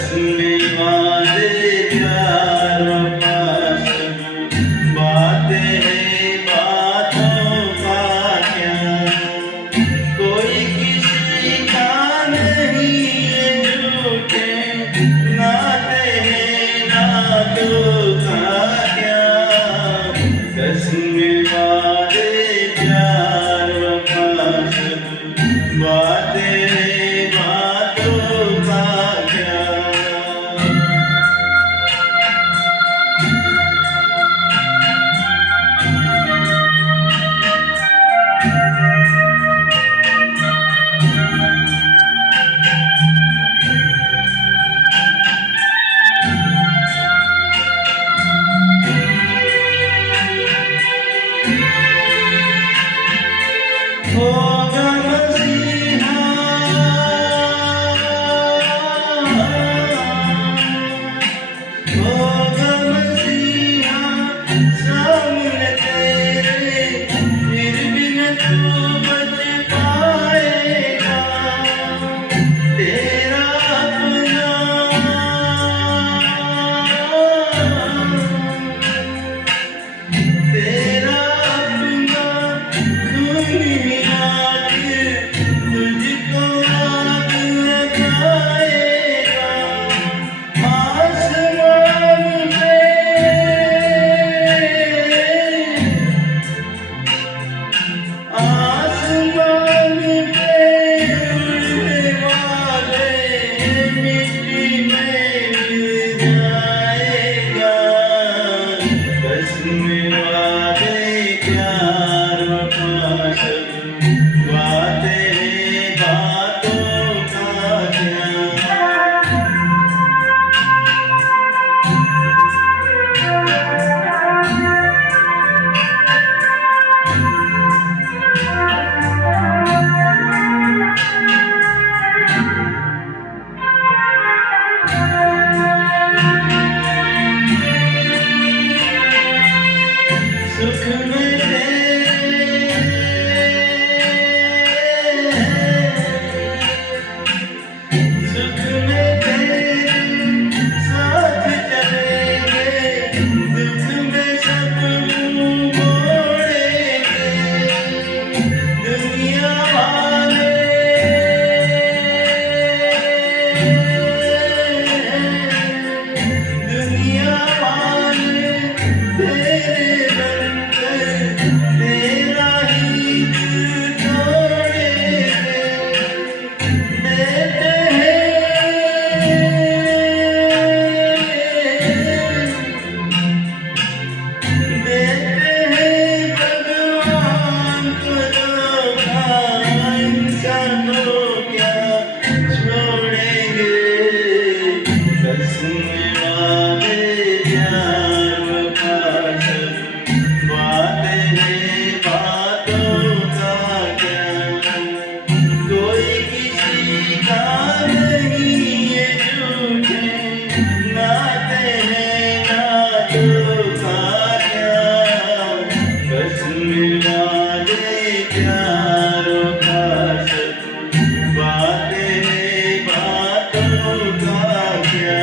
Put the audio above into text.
कसमें वादे प्यार वफा सब बातें हैं बातों का क्या, कोई किसी का नहीं ये झूठे नाते हैं नातों का क्या, कसमें वादे प्यार वफा सब बातें हैं बातों का क्या। होगा मसीहा होगा मसीहा सामने तेरे, फिर भी न तू बच पाएगा, तेरा अपना तेरा अपना खून मिला के तुझको आग लगाएगा, आसमान पे उड़ने वाले मिट्टी में मिल जाएगा, कसमें वादे प्यार वफा सब बातें हैं बातों का क्या। सुख में तेरे साथ चलेंगे, दुख में सब मुँह मोड़ेंगे, दुनिया वाले तेरे बनकर तेरा ही दिल तोड़ेंगे, देते हैं भगवान को धोखा, इंसान को क्या छोड़ेंगे, कसमें वादे प्यार वफा सब बातें हैं बातों का क्या, कोई किसी का नहीं ये झूठे नाते हैं नातों का क्या, कसमें वादे प्यार वफा सब बातें हैं बातों का क्या।